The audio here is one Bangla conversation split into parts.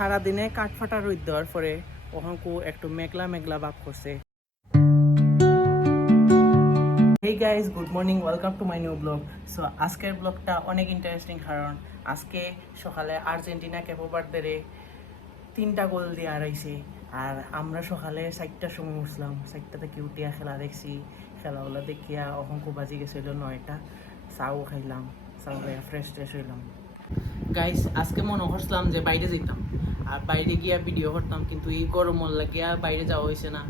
সারাদিনে কাঠফাটা রোদ দেওয়ার পরে ওখানকু একটু মেঘলা মেঘলা ভাব করছে। Hey guys, good morning, welcome to my new blog. So আজকের ব্লগটা অনেক ইন্টারেস্টিং, কারণ আজকে সকালে আর্জেন্টিনা কেপো বার্থডে 3টা গোল দিয়ে হারাইছে। আর আমরা সকালে 4টার সময় উঠলাম, 4টা থেকে উঠিয়া খেলা দেখছি। খেলাগুলো দেখিয়া অহংকু বাজি গেছিল 9টা। চাও খাইলাম, চাও খাইয়া ফ্রেশ হইলাম। গাইস, আজকে মনে করছিলাম যে বাইরে যেতাম আর বাইরে গিয়া ভিডিও করতাম, কিন্তু এই গরমর লাগিয়া বাইরে যাওয়া হয়েছে না।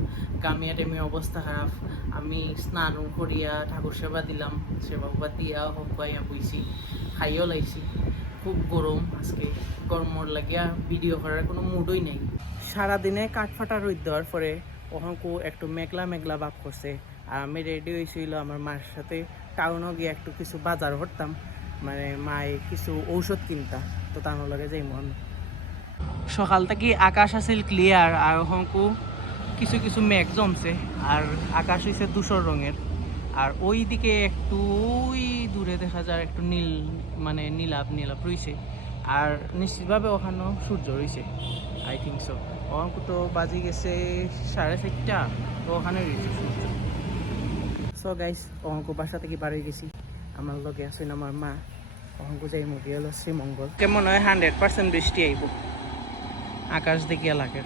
কামিয়া টেমিয়া অবস্থা খারাপ। আমি স্নান করিয়া ঠাকুর সেবা দিলাম, সেবা দিয়া হকাইয়া বইছি, খাইও লাইছি। খুব গরম আজকে, গরমর লাগিয়া ভিডিও করার কোনো মুডই নেই। সারাদিনে কাঠফাটা রোদ দেওয়ার পরে ওখানকু একটু মেঘলা মেঘলা ভাব করছে। আর আমি রেডি হয়েছিল আমার মার সাথে টাউনও গিয়ে একটু কিছু বাজার করতাম, মানে মায়ে কিছু ঔষধ কিনতা, তো তার লগে যাই মন। সকাল থেকে আকাশ আছিল ক্লিয়ার, আর ওখানকু কিছু কিছু মেঘ জমছে, আর আকাশ হয়েছে ধূসর রঙের। আর ওই দিকে একটু ওই দূরে দেখা যায় একটু নীল, মানে নীলাপ নীলাপ রয়েছে। আর নিশ্চিতভাবে ওখানেও সূর্য রয়েছে, আই থিঙ্ক সো। ওখানকু তো বাজি গেছে 4:30, তো ওখানে রয়েছে সূর্য। সো গাইস, ওখানকু বাসা থেকে বাড়ি গেছি, আমার লগে আসেন আমার মা। ওখানকু যাই মুখে হলো শ্রীমঙ্গল। কেমন হয় 100% বৃষ্টি আইব, আকাশ দেখিয়া লাগে।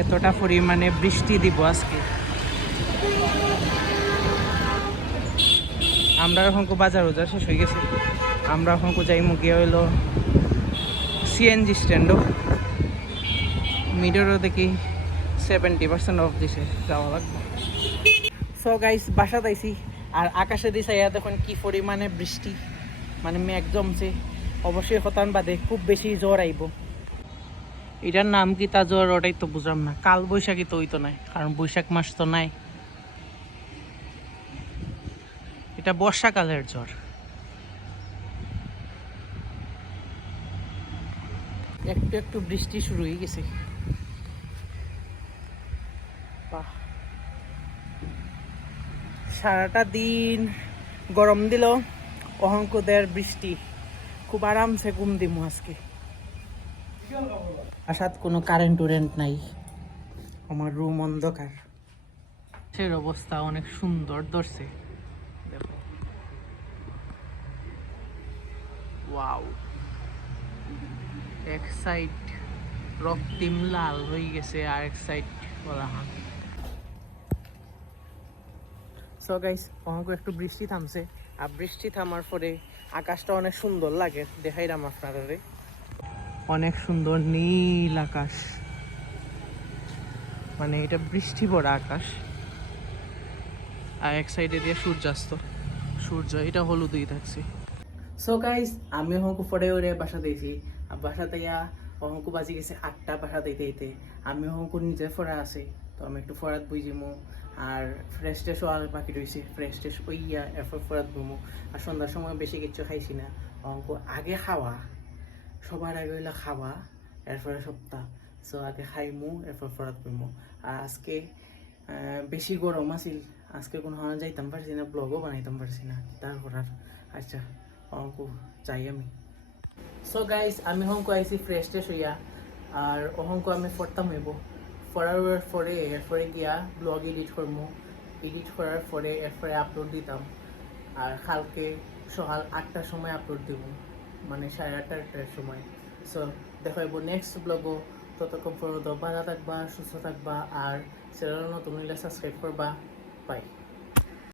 এতটা পরিমাণে বৃষ্টি দিব আজকে। আমরা ওখানকু বাজার শেষ হয়ে গেছে। আমরা ওখানকু যাই মুখে হইলো সিএনজি স্ট্যান্ডও। মিডরও দেখি 70% অফ দিছে, যাওয়া লাগবে। সো গাইস, বাসা যাইছি, আর আকাশে দিছে দেখুন কি পরিমাণে বৃষ্টি, মানে মেঘ জমছে। অবশ্যই হতান বাদে খুব বেশি জ্বর আইব। এটার নাম কি তা জ্বর, ওটাই তো বুঝলাম না। কাল বৈশাখী তো হইতো নাই, কারণ বৈশাখ মাস তো নাই। এটা বর্ষাকালের জ্বর। একটু একটু বৃষ্টি শুরু হয়ে গেছে। বাহ, সারাটা দিন গরম দিল, অহংকদের বৃষ্টি। খুব আরামসে ঘুম দিমু আজকে। বাসাত কোনো কারেন্ট নাই, আমার রুম অন্ধকার। সে অবস্থা অনেক সুন্দর ধরছে, দেখো। ওয়াও, এক সাইড রক্তিম লাল হয়ে গেছে, আর এক সাইড বলা হান। সো গাইস, আমাকে একটু বৃষ্টি থামছে, আর বৃষ্টি থামার পরে আকাশটা অনেক সুন্দর লাগে। দেখাইলাম আপনারা, অনেক সুন্দর নীল আকাশ, মানে এটা বৃষ্টি পড়া আকাশ। আর এক সাইডে দিয়ে সূর্যাস্ত, সূর্য এটা হলুদই থাকছে। সো গাইস, আমি হংকু পরে ওরে বাসা দিয়েছি। আর বাসা দিয়া হংকু বাজি গেছে 8টা। বাসা দিতে আমি হংকু নিজে ফোরা আছে, তো আমি একটু ফরাত বুঝিমু। আর ফ্রেশ ট্রেশ হওয়ার বাকি রয়েছে, ফ্রেশ ট্রেশ হইয়া এরপর ফরাত বুমু। আর সন্ধ্যার সময় বেশি কিছু খাইছি না। হংকু আগে খাওয়া, সবার আগে হইলো খাওয়া, এরপরে সপ্তাহ। সো আগে খাইমু, এরপর ফরাত বুমু। আর আজকে বেশি গরম আছিল, আজকে কোনো হয় যাইতাম পারছি না, ব্লগও বানাইতাম পারছি না। তারপর আর আচ্ছা অঙ্কু চাই আমি। সো গাইস, আমি হংকু আইসি ফ্রেশ ট্রেশ হইয়া। আর অহংকু আমি ফরতাম হইব, ফরার পরে এরপরে গিয়া ব্লগ এডিট করবো। এডিট করার পরে এরপরে আপলোড দিতাম। আর কালকে সকাল 8টার সময় আপলোড দিব, মানে 8:30-9টার সময়। সো দেখা হইব নেক্সট ব্লগও। ততক্ষণ পর্যন্ত ভালো থাকবা, সুস্থ থাকবা, আর চ্যানেল নতুন হইলে সাবস্ক্রাইব করবা। বাই।